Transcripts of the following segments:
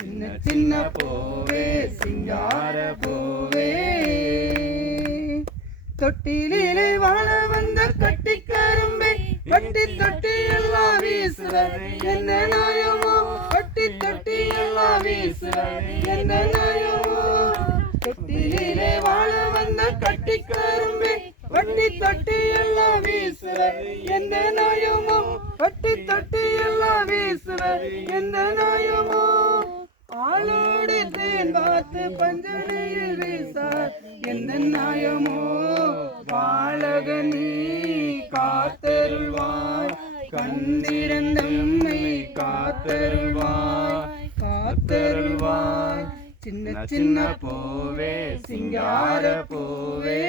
சின்ன சின்ன பூவே சிங்கார பூவே தொட்டிலே வாழ வந்த கட்டி கரும்பை கட்டி தொட்டி எல்லாம் வீசுவது என்ன நாயமோ கட்டி தொட்டி எல்லாம் வீசுவது என்ன நாயமோ தொட்டிலே வாழ வந்த கட்டி கரும்பை கட்டி தொட்டி எல்லாம் வீசுவது என்ன நாயமோ கட்டி தொட்டி எல்லாம் வீசுவது என்ன நாயமோ ஆளோடு தேன் பார்த்து பஞ்சனையில் வீசார் என்ன நாயமோ பாலகனி காத்தருள்வாய் கண்டிரந்தம்மை காத்தருள்வாய் காத்தருள்வாய் சின்ன சின்ன பூவே சிங்கார பூவே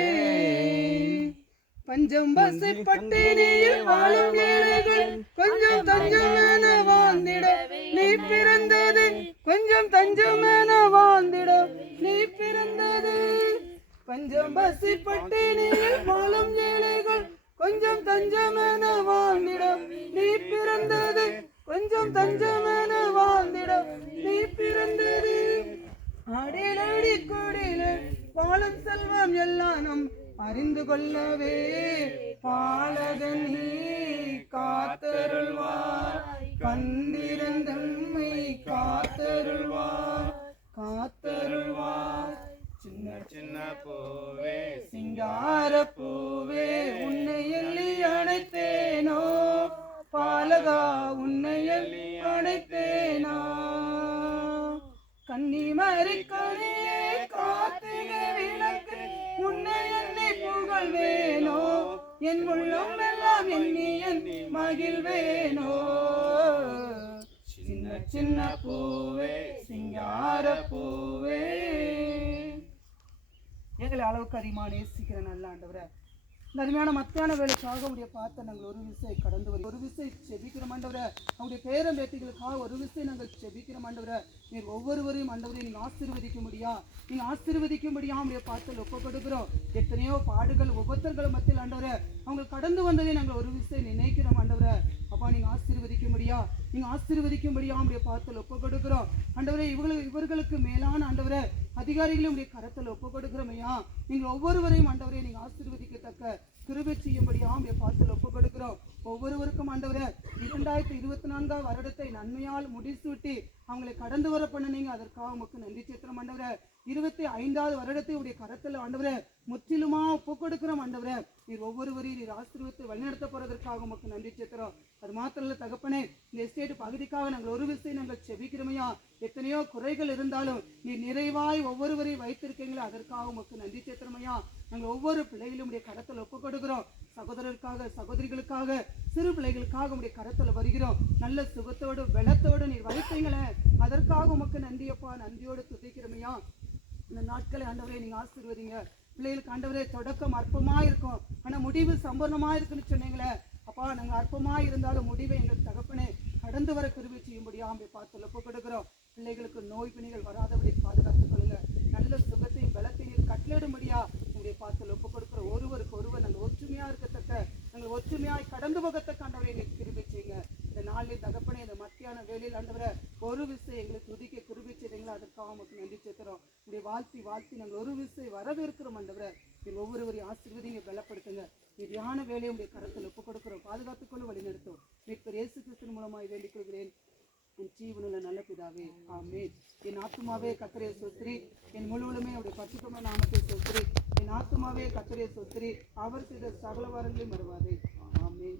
பஞ்சம் பசு பட்டினியில் வாழும் ஏழைகள் கொஞ்சம் தஞ்சம் என வாழ்ந்திட நீ பிறந்தது கொஞ்சம் தஞ்சம் என வாழ்ந்திட நீ பிறந்தது பஞ்சம் பசு பட்டினியில் வாழும் ஏழைகள் கொஞ்சம் தஞ்சம் என வாழ்ந்திட நீ பிறந்தது கொஞ்சம் தஞ்சம் என வாழ்ந்திட நீ பிறந்தது அடிலடி கொடில வாழும் செல்வம் எல்லாம் நம் அறிந்து கொள்ளவே பாலகன் நீ காத்தருள்வாய் கண்டிரந்தம்மை காத்தருள்வாய் காத்தருள்வாய் சின்ன சின்ன பூவே சிங்கார பூவே உன்னை எள்ளி அணைத்தேனோ பாலகா உன்னை எள்ளி அணைத்தேனோ கன்னிமரி கொடியே கார்த்திகை விளக்கு உன்னை எண்ணி புகழ்வேனோ என் உள்ளம் எல்லாம் எண்ணி மகிழ்வேனோ சின்ன சின்ன பூவே சிங்கார பூவே எங்களை அளவுக்கு அதிகமாக நேசிக்கிற நல்ல ஆண்டவரே இந்த அருமையான மத்தியான வேலைக்காக உடைய பார்த்த நாங்கள் ஒரு விசை கடந்து ஒரு விசை செபிக்கிறோம் ஆண்டவரே அவருடைய பேரம் பேட்டிகளுக்காக ஒரு விசை நாங்கள் செபிக்கிறோம் ஆண்டவரே நீர் ஒவ்வொருவரையும் ஆண்டவரை நீங்கள் ஆசீர்வதிக்கும்படியா அவருடைய பார்த்தல் ஒப்பப்படுகிறோம் எத்தனையோ பாடுகள் ஒவ்வொருத்தர்கள் மத்தியில் ஆண்டவரே அவங்க கடந்து வந்ததை நாங்கள் ஒரு விசை நினைக்கிறோம் ஆண்டவரே அப்பா நீங்கள் ஆசீர்வதிக்கும்படியா அவருடைய பார்த்தல் ஒப்பப்படுகிறோம் ஆண்டவரே இவர்களுக்கு மேலான ஆண்டவரே அதிகாரிகளும் உடைய கரத்தில் ஒப்புக்கொடுக்கிறோம் ஐயா நீங்கள் ஒவ்வொருவரையும் ஆண்டவரே நீங்கள் ஆசீர்வதிக்கத்தக்க கிருபை செய்யும்படியா உடைய பார்த்தல் ஒப்புக்கொடுக்கிறோம் ஒவ்வொருவருக்கும் ஆண்டவரே 2024 வருடத்தை நன்மையால் முடிசூட்டி அவங்களை கடந்து வர பண்ணினீங்க அதற்காக உமக்கு நன்றி செலுத்துறோம் ஆண்டவரே 25வது வருடத்தை உடைய கரத்தில் ஆண்டவரே முற்றிலுமா ஒப்புக்கொடுக்கிறோம் ஆண்டவரே நீர் ஒவ்வொருவரையும் நீர் ஆசீர்வதித்து வழிநடத்த போறதற்காக உமக்கு நன்றி செலுத்துறோம் அது மாத்திரம் இல்ல தகப்பனே இந்த எஸ்டேட் பகுதிக்காக நாங்கள் ஒரு விஷயம் நாங்கள் செபிக்கிறோமையா எத்தனையோ குறைகள் இருந்தாலும் நீர் நிறைவாய் ஒவ்வொருவரையும் வைத்திருக்கீங்களோ அதற்காக உமக்கு நன்றி செலுத்துறோமையா நாங்கள் ஒவ்வொரு பிள்ளைகளும் உடைய கரத்தில் ஒப்புக்கொடுக்கிறோம் சகோதரருக்காக சகோதரிகளுக்காக சிறு பிள்ளைகளுக்காக உடைய கரத்தில் வருகிறோம் நல்ல சுகத்தோடு வெள்ளத்தோடு நீர் வைத்தீங்களே அதற்காக உமக்கு நன்றியப்பா நன்றியோடு துதிக்கிறோமையா இந்த நாட்களை ஆண்டவரே நீங்க ஆசீர்வதிங்க பிள்ளைகளுக்கு ஆண்டவரே தொடக்கம் அற்பமா இருக்கும் ஆனா முடிவு சம்பூர்ணமா இருக்குன்னு சொன்னீங்களே அப்பா நாங்கள் அற்பமா இருந்தாலும் முடிவை எங்களுக்கு தகப்பனே கடந்து வர கிருபை செய்யும்படியா பார்த்து ஒப்புக்கொடுக்கிறோம் பிள்ளைகளுக்கு நோய் பிணிகள் வராதபடி பாதுகாத்துக் கொள்ளுங்க நல்ல சுகத்தையும் பலத்தையும் கட்டளிடும்படியா உங்களுடைய பார்த்து ஒப்புக்கொடுக்கிற ஒருவருக்கு ஒருவர் நாங்கள் ஒற்றுமையா இருக்கத்தக்க நாங்கள் ஒற்றுமையாய் கடந்து போகத்தக்க ஆண்டவரை எங்களுக்கு கிருபை செய்யுங்க இந்த நாளில் தகப்பனே இந்த மத்தியான வேலையில் ஆண்டவரை ஒரு விசை எங்களுக்கு துதிக்க கிருபை செய்தீங்களா அதற்காக உங்களுக்கு நன்றி சேர்க்கிறோம் உங்களுடைய வாழ்த்தி நாங்கள் ஒரு விசை வரவேற்கிறோம் ஆண்டவரை நீங்கள் ஒவ்வொருவரையும் ஆசீர்வதிங்க பலப்படுத்துங்க தியான வேலையை உடைய கரத்தில் ஒப்புக் கொடுக்கிறோம் பாதுகாத்துக்கொள்ள வழி நடத்தும் மீட்பர் இயேசு கிறிஸ்துவின் மூலமாய் வேண்டிக் கொள்கிறேன் என் ஜீவனுள்ள நல்ல பிதாவே ஆமென். என் ஆத்துமாவே கர்த்தரை ஸ்தோத்திரி என் முழுவதுமே அவருடைய பரிசுத்தமான நாமத்தை ஸ்தோத்திரி என் ஆத்துமாவே கர்த்தரை ஸ்தோத்திரி அவர் செய்த சகல வரங்களையும் மறவாதே ஆமென்.